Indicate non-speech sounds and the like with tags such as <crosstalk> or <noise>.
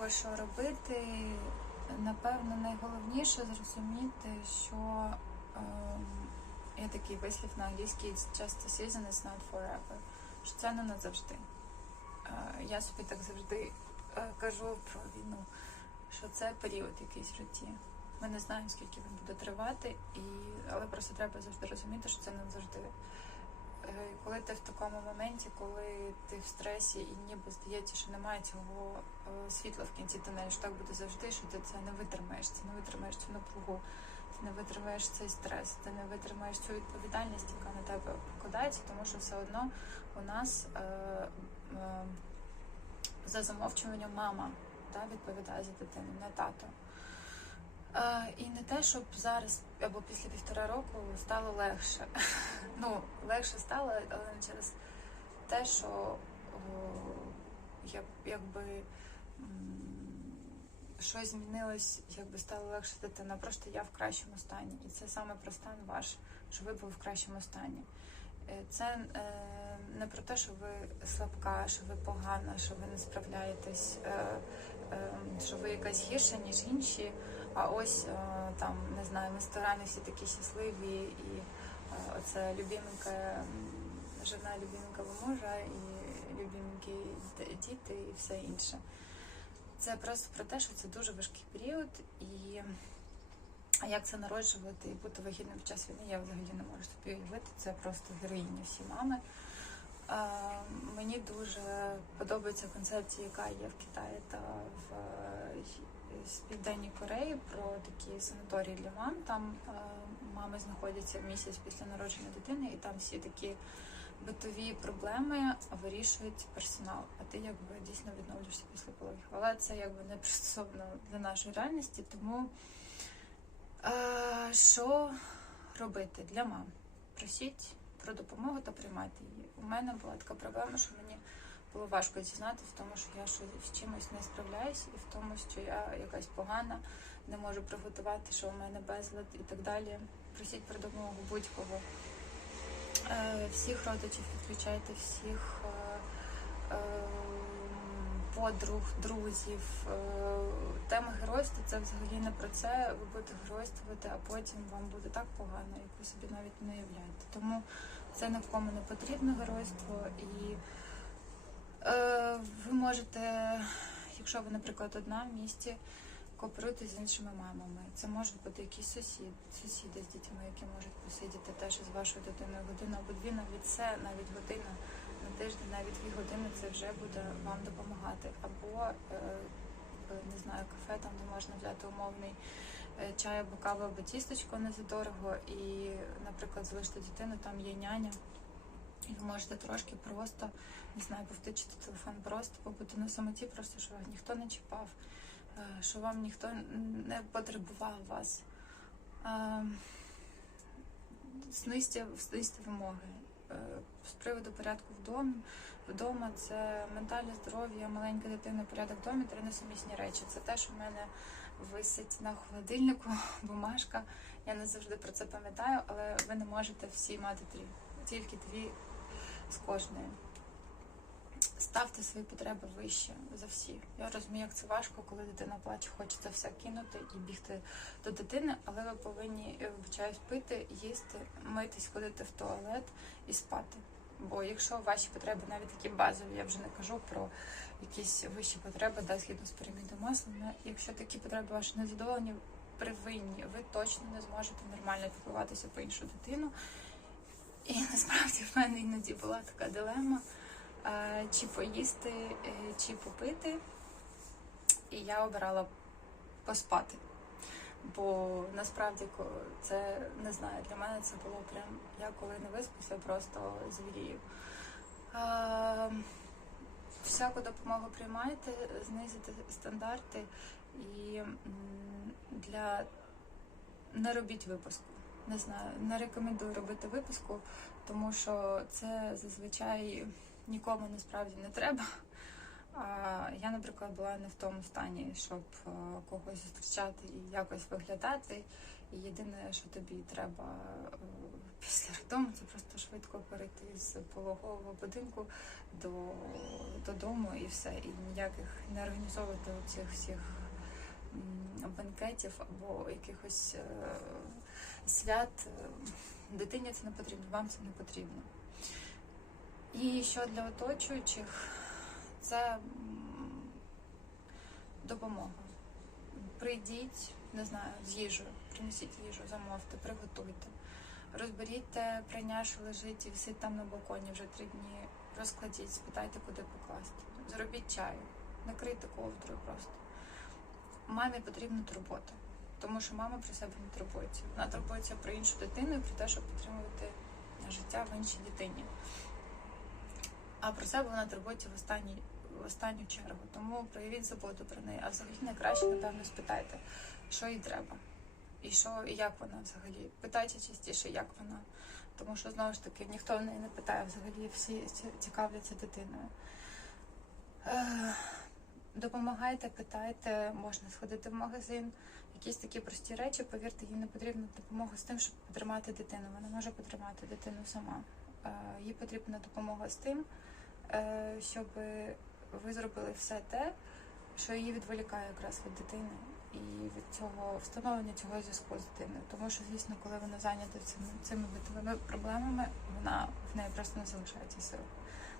того, що робити, напевно, найголовніше зрозуміти, що ем, є такий вислів на англійській «It's just season, it's not forever», що це не назавжди. Е, я собі так завжди е, кажу про війну, що це період якийсь в житті. Ми не знаємо, скільки він буде тривати, і... але просто треба завжди розуміти, що це не завжди. Е, Коли ти в такому моменті, коли ти в стресі і ніби здається, що немає цього е, світла в кінці тунелю, що так буде завжди, що ти це не витримаєш, ти не витримаєш цю напругу, ти не витримаєш цей стрес, ти не витримаєш цю відповідальність, яка на тебе покладається, тому що все одно у нас е, е, за замовчуванням мама да, відповідає за дитину, не тато. І не те, щоб зараз або після півтора року стало легше. <laughs> ну, легше стало, але не через те, що о, як, якби щось змінилось, якби стало легше дитина. Просто я в кращому стані. І це саме про стан ваш, що ви були в кращому стані. Е, Це е, не про те, що ви слабка, що ви погана, що ви не справляєтесь, е, е, що ви якась гірша, ніж інші. А ось е, там не знаю, ресторани всі такі щасливі, і е, оце любименька м, жена, любименька мужа, і любименькі д- діти, і все інше. Це просто про те, що це дуже важкий період, і як це народжувати і бути вагітним під час війни, я взагалі не можу собі уявити. Це просто героїні всі мами. Е, мені дуже подобається концепція, яка є в Китаї та в з Південній Кореї про такі санаторії для мам. Там е, мами знаходяться місяць після народження дитини, і там всі такі битові проблеми вирішують персонал. А ти якби дійсно відновлюєшся після пологів. Але це якби не пристосовано для нашої реальності, тому. Е, що робити для мам? Просіть про допомогу та приймайте її. У мене була така проблема, що мені було важко зізнати в тому, що я з чимось не справляюсь, і в тому, що я якась погана, не можу приготувати, що у мене безлад і так далі. Просіть про допомогу будь-кого. Е, всіх родичів підключайте, всіх е, е, подруг, друзів. Тема геройства це взагалі не про це. Ви будете геройствувати, а потім вам буде так погано, як ви собі навіть не уявляєте. Тому це нікому не потрібно геройство. І ви можете, якщо ви, наприклад, одна в місті, кооперуйте з іншими мамами. Це можуть бути якісь сусід, сусіди з дітьми, які можуть посидіти теж з вашою дитиною годину або дві, навіть це, навіть година на тиждень, навіть дві години це вже буде вам допомагати. Або е, е, не знаю, кафе, там де можна взяти умовний е, чай або каву або тісточко не за. І, наприклад, залишити дитину, там є няня. І ви можете трошки просто, не знаю, повтичити телефон, просто побути на самоті, просто що вас ніхто не чіпав, е, що вам ніхто не потребував вас. Е, Знизьте, знизьте вимоги. Е, З приводу порядку вдома, вдома це ментальне здоров'я, маленька дитина, порядок вдома, три несумісні речі. Це те, що в мене висить на холодильнику, <laughs> бумажка. Я не завжди про це пам'ятаю, але ви не можете всі мати три, тільки дві з кожної. Ставте свої потреби вище за всі. Я розумію, як це важко, коли дитина плаче, хочеться все кинути і бігти до дитини, але ви повинні вибачаюсь, пити, їсти, митись, ходити в туалет і спати. Бо якщо ваші потреби навіть такі базові, я вже не кажу про якісь вищі потреби, да, згідно з пірамідою Маслова, якщо такі потреби ваші не задоволені, привинні, ви точно не зможете нормально піклуватися про іншу дитину. І насправді в мене іноді була така дилема, чи поїсти, е, чи попити. І я обирала поспати. Бо насправді це не знаю, для мене це було прям я коли не виспався, просто звірію. Всяку допомогу приймайте, знизити стандарти і для не робіть випуску. Не знаю, не рекомендую робити випуску, тому що це зазвичай нікому насправді не треба. А я, наприклад, була не в тому стані, щоб е, когось зустрічати і якось виглядати. І єдине, що тобі треба е, після роддому, це просто швидко перейти з пологового будинку до, додому і все. І ніяких не організовувати цих всіх бенкетів або якихось е, свят. Е, Дитині це не потрібно, вам це не потрібно. І що для оточуючих, це допомога. Прийдіть, не знаю, з їжею, принесіть їжу, замовте, приготуйте. Розберіть те прийня, що лежить і висить там на балконі вже три дні. Розкладіть, спитайте, куди покласти. Зробіть чаю, накрийте ковдрою просто. Мамі потрібна турбота, тому що мама про себе не турбується. Вона турбується про іншу дитину і про те, щоб підтримувати життя в іншій дитині. А про себе вона турбується в останній в останню чергу. Тому проявіть заботу про неї. А взагалі найкраще, напевно, спитайте, що їй треба. І що, і як вона взагалі. Питайте частіше, як вона. Тому що знову ж таки ніхто в неї не питає, взагалі всі цікавляться дитиною. Допомагайте, питайте, можна сходити в магазин. Якісь такі прості речі, повірте, їй не потрібна допомога з тим, щоб потримати дитину. Вона може потримати дитину сама. Е, Їй потрібна допомога з тим, е, щоб ви зробили все те, що її відволікає якраз від дитини і від цього встановлення цього зв'язку з дитиною. Тому що, звісно, коли вона зайнята цими, цими битовими проблемами, вона в неї просто не залишається сил.